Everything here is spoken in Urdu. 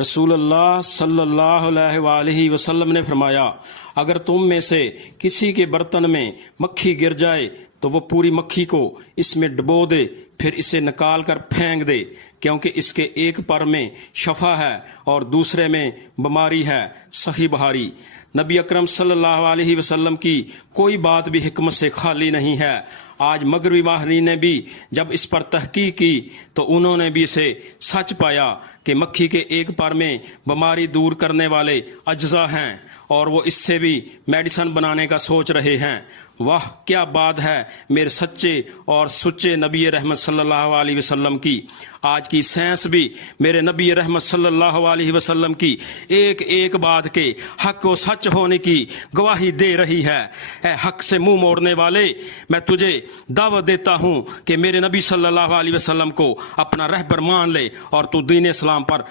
رسول اللہ صلی اللہ علیہ وآلہ وسلم نے فرمایا، اگر تم میں سے کسی کے برتن میں مکھی گر جائے تو وہ پوری مکھی کو اس میں ڈبو دے، پھر اسے نکال کر پھینک دے، کیونکہ اس کے ایک پر میں شفا ہے اور دوسرے میں بیماری ہے۔ صحیح بخاری۔ نبی اکرم صلی اللہ علیہ وسلم کی کوئی بات بھی حکمت سے خالی نہیں ہے۔ آج مغربی ماہرین نے بھی جب اس پر تحقیق کی تو انہوں نے بھی اسے سچ پایا کہ مکھی کے ایک پر میں بیماری دور کرنے والے اجزاء ہیں اور وہ اس سے بھی میڈیسن بنانے کا سوچ رہے ہیں۔ واہ کیا بات ہے میرے سچے اور سچے نبی رحمت صلی اللہ علیہ وسلم کی۔ آج کی سائنس بھی میرے نبی رحمت صلی اللہ علیہ وسلم کی ایک ایک بات کے حق و سچ ہونے کی گواہی دے رہی ہے۔ اے حق سے منہ موڑنے والے، میں تجھے دعوت دیتا ہوں کہ میرے نبی صلی اللہ علیہ وسلم کو اپنا رہبر مان لے اور تو دین اسلام پر